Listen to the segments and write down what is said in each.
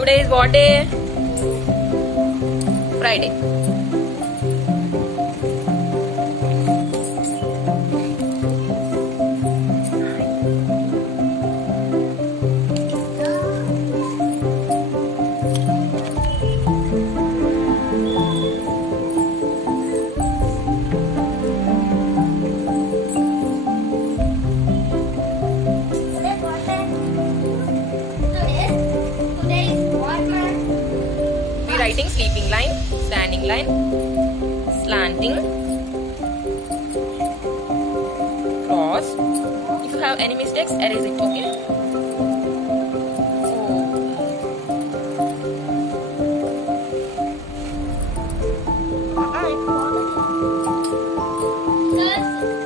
Today is what day? Friday. Writing sleeping line, standing line, slanting, cross. If you have any mistakes, erase it, okay?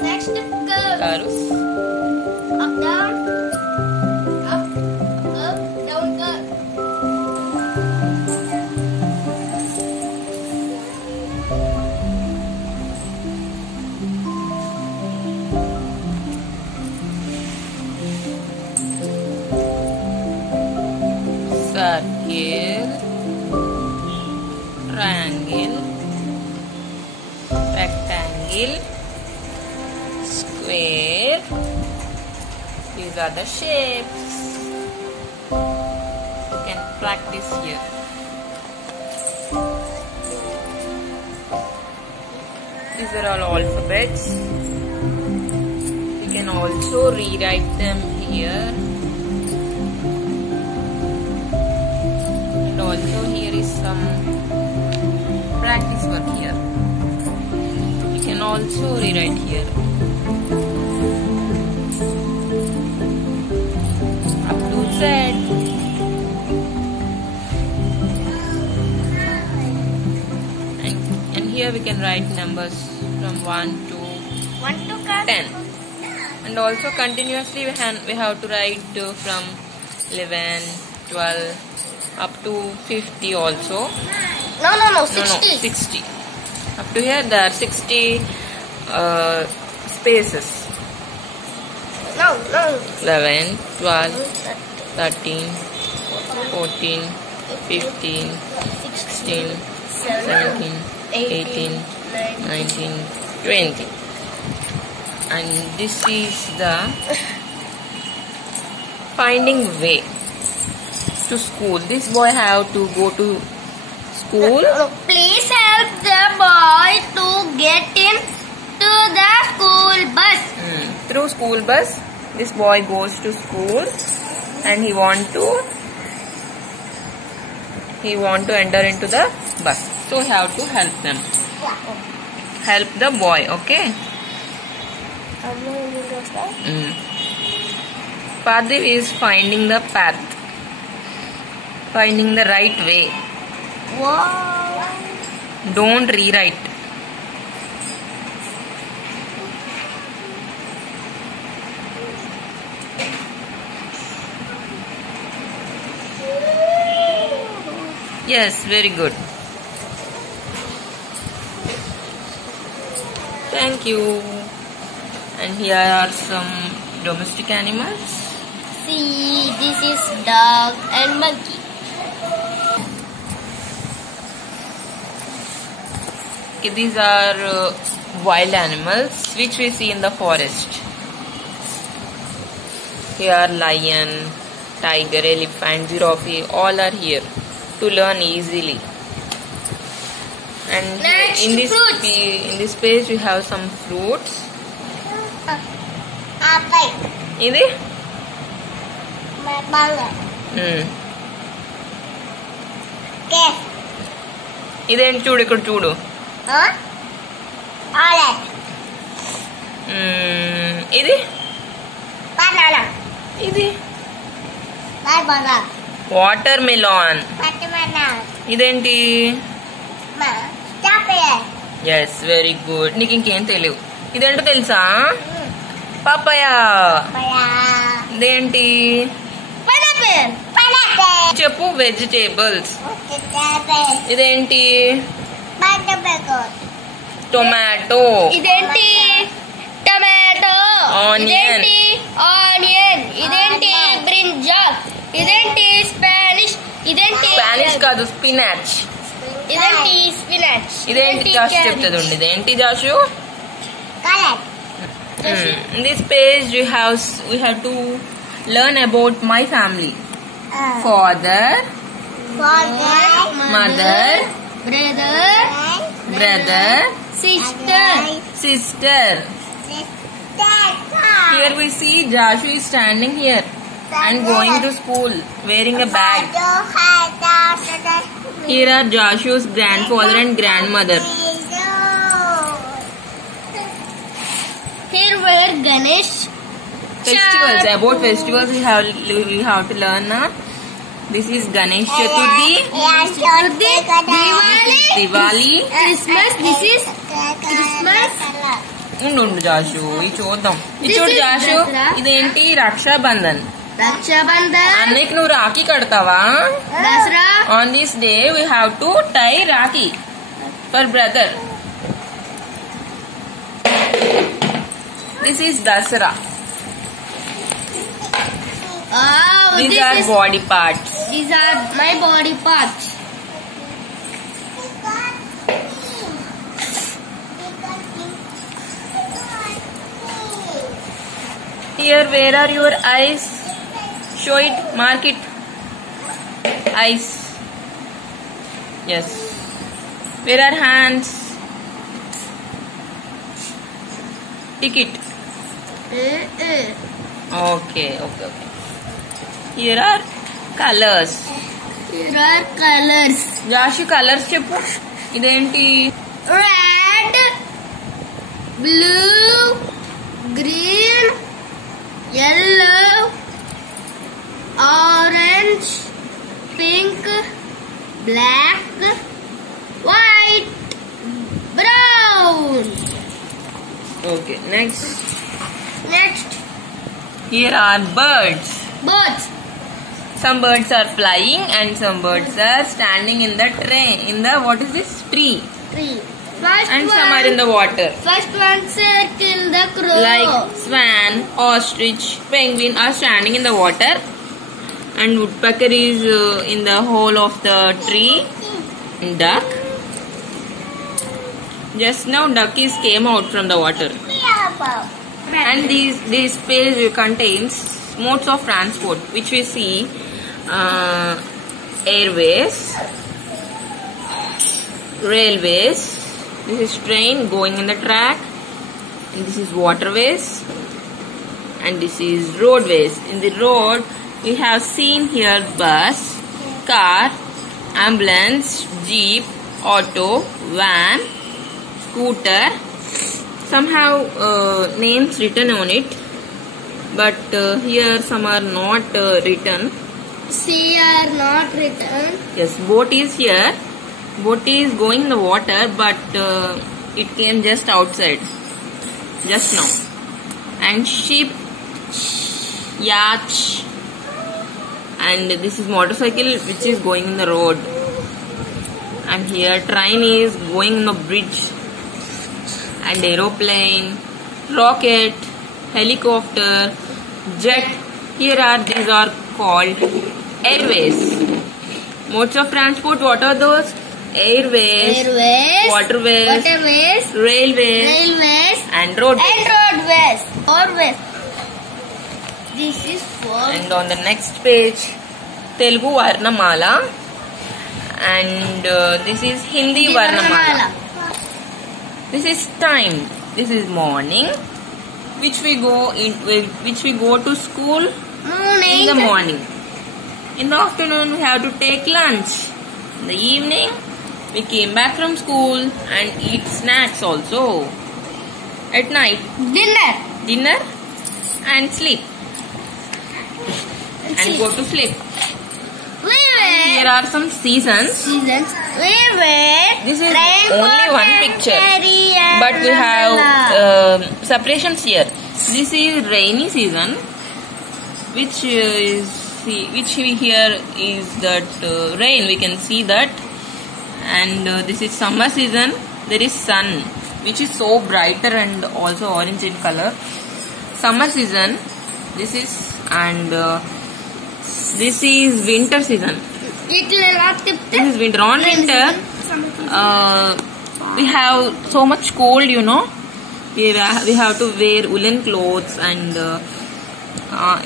Next curve. Curves. Up, down. Up, down curve. Circle, triangle, rectangle, square. These are the shapes. You can practice here. These are all alphabets. You can also rewrite them here. And also here is some practice work here. You can also rewrite here. Up to Z. And here we can write numbers from 1 to 10. And also continuously we have to write from 11, 12, up to 50 also. No, 60. No, 60. Up to here there are 60 spaces. No. 11, 12, 13, 14, 15, 16, 17, 18, 19, 20. And this is the finding way to school. This boy have to go to school. Please help the boy to get into the school bus. Through school bus, this boy goes to school and he want to enter into the bus. So we have to help them. Help the boy, okay? Paddev is finding the path. Finding the right way. Wow. Don't rewrite. Yes, very good. Thank you. And here are some domestic animals. See, this is dog and monkey. Okay, these are wild animals which we see in the forest. Here are lion, tiger, elephant, giraffe, all are here to learn easily. And Next, in this page we have some fruits. Apple. Idi? Banana. Yes. ఇదేంటి చూడు ఇక్కడ చూడు. Orange. ఇది? Banana. ఇది? Banana. Water melon. Banana. ఇదేంటి? Strawberry. Yes very good. నీకు ఇంకేం తెలియవు. ఇదేంటో తెలుసా? పపాయా. ఇదేంటి? చెప్పు. వెజిటేబుల్స్. ఇదేంటి? టొమాటో. ఇదేంటి? టమాటో. ఆనియన్. ఇదేంటి? ఆనియన్. ఇదేంటి? బ్రింజాల్. ఇదేంటి? స్పానిష్. స్పానిష్ కాదు, స్పినాచ్. ఇదేంటి స్పినాచ్. ఇదేంటి జాషు చెప్తుంది. ఇదేంటి జాషు? In this page we have to learn about my family. Father, mother, brother, sister. Here we see Jashu is standing here and going to school wearing a bag. Here are Jashu's grandfather and grandmother. Here were Ganesh. Festivals. About festivals we have to learn. This is Ganesh Chaturthi. Diwali. Christmas. This is Christmas. ఉండు జాషు, ఇది చూద్దాం. ఇది చూడు జాషు, ఇదేంటి? రక్షాబంధన్. అన్నయ్యకి నువ్వు రాఖీ కడతావా? On this day we have to tie rakhi for brother. This is Dasara. These are body parts. These are my body parts. Here, where are your eyes? Show it, mark it. Eyes. Yes. Where are hands? Tick it. Okay. Here are colors. Jashu, colors cheppu. Identi? Red, blue, green, yellow, orange, pink, black, white, brown. Okay, next. Here are birds. Some birds are flying and some birds are standing in the what is this? Tree. And some are in the water. First one circle the crow. Like swan, ostrich, penguin are standing in the water. And woodpecker is in the hole of the tree. Duck. Just now duck came out from the water. And this page contains modes of transport, which we see airways, railways. This is train going in the track, and this is waterways, and this is roadways. In the road we have seen here bus, car, ambulance, jeep, auto, van, scooter. Some have names written on it, but here some are not written. See, are not written. Yes, boat is here. Boat is going in the water, but it came just outside, just now. And ship, yacht, and this is motorcycle which is going in the road. And here train is going in the bridge. And aeroplane, rocket, helicopter, jet. These are called airways. Modes of transport, what are those? Airways, waterways, railways, and roadways. This is for. And on the next page, Telugu Varnamala, and this is Hindi Varnamala. This is time. This is morning, which we go to school in the morning. In the afternoon we have to take lunch. In the evening we came back from school and eat snacks also. At night dinner and sleep and go to sleep. Here are some seasons. This is only one picture, but we have separations here. This is rainy season, which here is that rain. We can see that, and this is summer season. There is sun, which is so brighter and also orange in color. Summer season. This is winter season. This is winter. On winter, we have so much cold, you know. We have to wear woolen clothes, and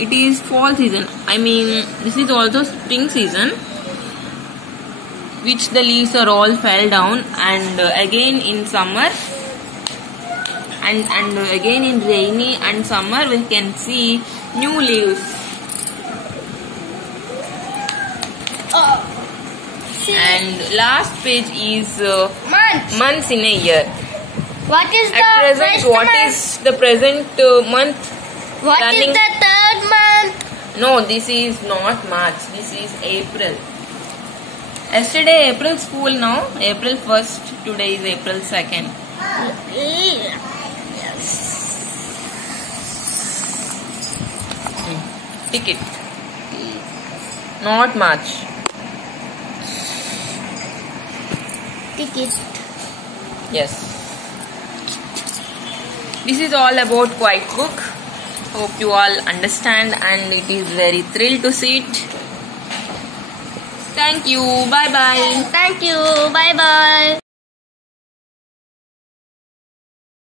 it is fall season. I mean, this is also spring season, which the leaves are all fell down, and again in summer, and again in rainy and summer we can see new leaves. And last page is months in a year. What is At present, what is the present month? What running? is the third month? No, this is not March. This is April. Yesterday April Fool, now April 1st. Today is April 2nd. Tick it. Not March. Ticket. Yes. This is all about Quiet Book. Hope you all understand, and it is very thrilled to see it. Thank you. Bye bye. Thank you. Bye bye.